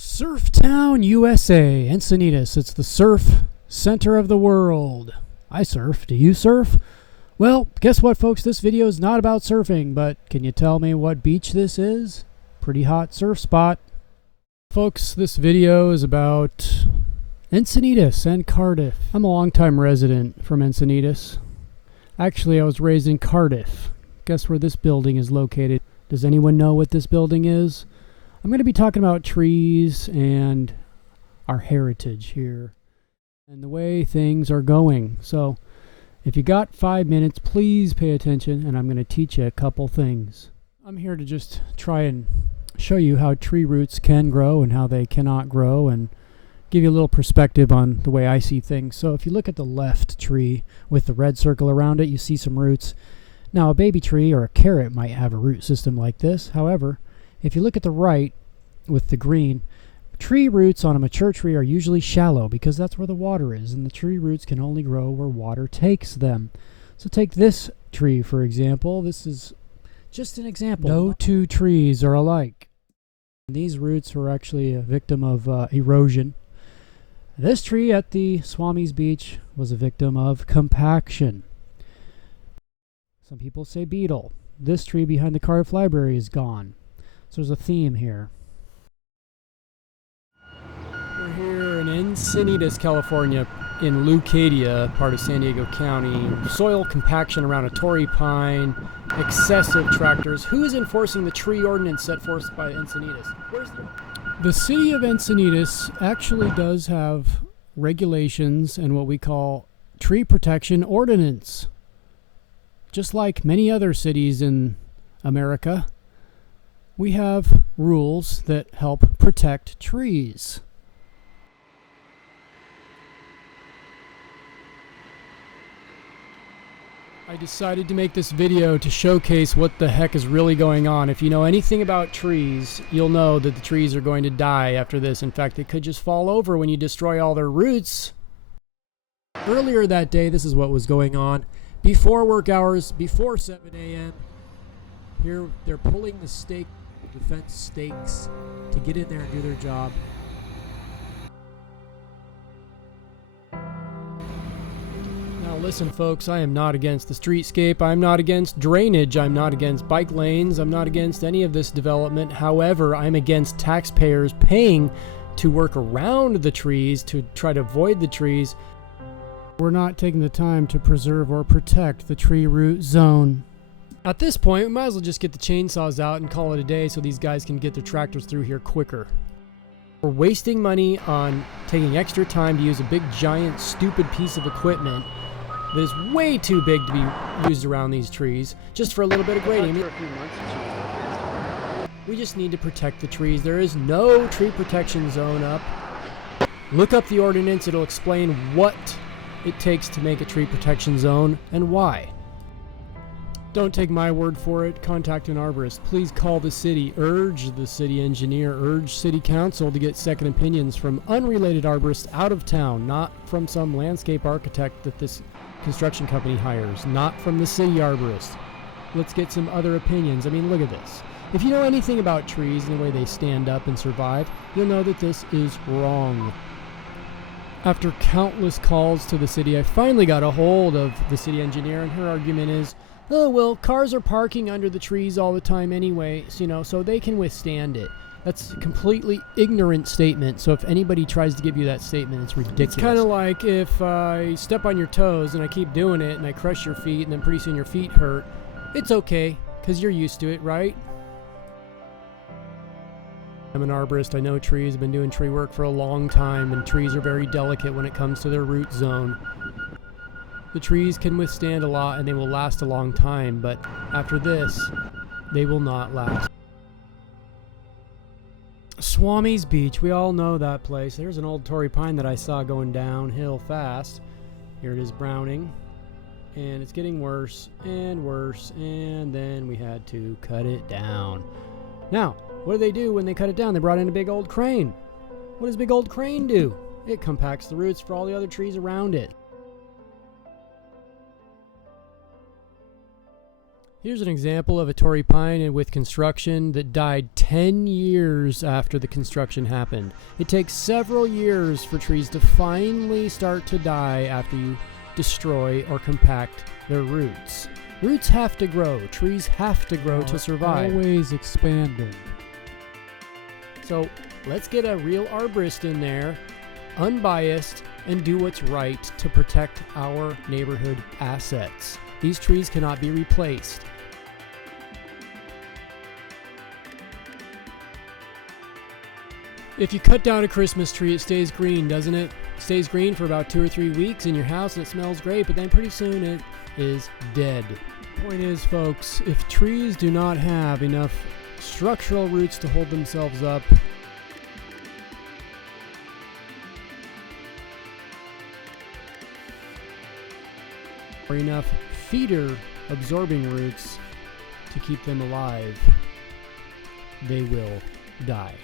Surf Town, USA, Encinitas. It's the surf center of the world. I surf. Do you surf? Well, guess what, folks? This video is not about surfing, but can you tell me what beach this is? Pretty hot surf spot. Folks, this video is about Encinitas and Cardiff. I'm a longtime resident from Encinitas. Actually, I was raised in Cardiff. Guess where this building is located? Does anyone know what this building is? I'm going to be talking about trees and our heritage here and the way things are going. So if you got 5 minutes, please pay attention, and I'm going to teach you a couple things. I'm here to just try and show you how tree roots can grow and how they cannot grow, and give you a little perspective on the way I see things. So if you look at the left tree with the red circle around it, you see some roots. Now, a baby tree or a carrot might have a root system like this. However, if you look at the right with the green, tree roots on a mature tree are usually shallow because that's where the water is, and the tree roots can only grow where water takes them. So take this tree, for example. This is just an example. No two trees are alike. These roots are actually a victim of erosion. This tree at the Swami's Beach was a victim of compaction. Some people say beetle. This tree behind the Cardiff Library is gone. So there's a theme here. We're here in Encinitas, California, in Leucadia, part of San Diego County. Soil compaction around a Torrey pine, excessive tractors. Who is enforcing the tree ordinance set forth by Encinitas? The city of Encinitas actually does have regulations and what we call tree protection ordinance. Just like many other cities in America, we have rules that help protect trees. I decided to make this video to showcase what the heck is really going on. If you know anything about trees, you'll know that the trees are going to die after this. In fact, they could just fall over when you destroy all their roots. Earlier that day, this is what was going on. Before work hours, before 7 a.m., here they're pulling the fence stakes to get in there and do their job. Now listen, folks, I am not against the streetscape. I'm not against drainage. I'm not against bike lanes. I'm not against any of this development. However, I'm against taxpayers paying to work around the trees to try to avoid the trees. We're not taking the time to preserve or protect the tree root zone. At this point, we might as well just get the chainsaws out and call it a day so these guys can get their tractors through here quicker. We're wasting money on taking extra time to use a big, giant, stupid piece of equipment that is way too big to be used around these trees, just for a little bit of grading. We just need to protect the trees. There is no tree protection zone up. Look up the ordinance. It'll explain what it takes to make a tree protection zone and why. Don't take my word for it. Contact an arborist. Please call the city. Urge the city engineer. Urge city council to get second opinions from unrelated arborists out of town, not from some landscape architect that this construction company hires, not from the city arborist. Let's get some other opinions. I mean, look at this. If you know anything about trees and the way they stand up and survive, you'll know that this is wrong. After countless calls to the city, I finally got a hold of the city engineer, and her argument is, oh, well, cars are parking under the trees all the time anyway, so they can withstand it. That's a completely ignorant statement, so if anybody tries to give you that statement, it's ridiculous. It's kind of like if I step on your toes and I keep doing it and I crush your feet and then pretty soon your feet hurt. It's okay, because you're used to it, right? I'm an arborist. I know trees. I've been doing tree work for a long time, and trees are very delicate when it comes to their root zone. The trees can withstand a lot and they will last a long time, but after this, they will not last. Swami's Beach, we all know that place. There's an old Torrey pine that I saw going downhill fast. Here it is browning, and it's getting worse and worse, and then we had to cut it down. Now, what do they do when they cut it down? They brought in a big old crane. What does big old crane do? It compacts the roots for all the other trees around it. Here's an example of a Torrey pine with construction that died 10 years after the construction happened. It takes several years for trees to finally start to die after you destroy or compact their roots. Roots have to grow. Trees have to grow to survive. Always expanding. So let's get a real arborist in there, unbiased, and do what's right to protect our neighborhood assets. These trees cannot be replaced. If you cut down a Christmas tree, it stays green, doesn't it? It stays green for about 2 or 3 weeks in your house and it smells great, but then pretty soon it is dead. Point is, folks, if trees do not have enough structural roots to hold themselves up, or enough feeder absorbing roots to keep them alive, they will die.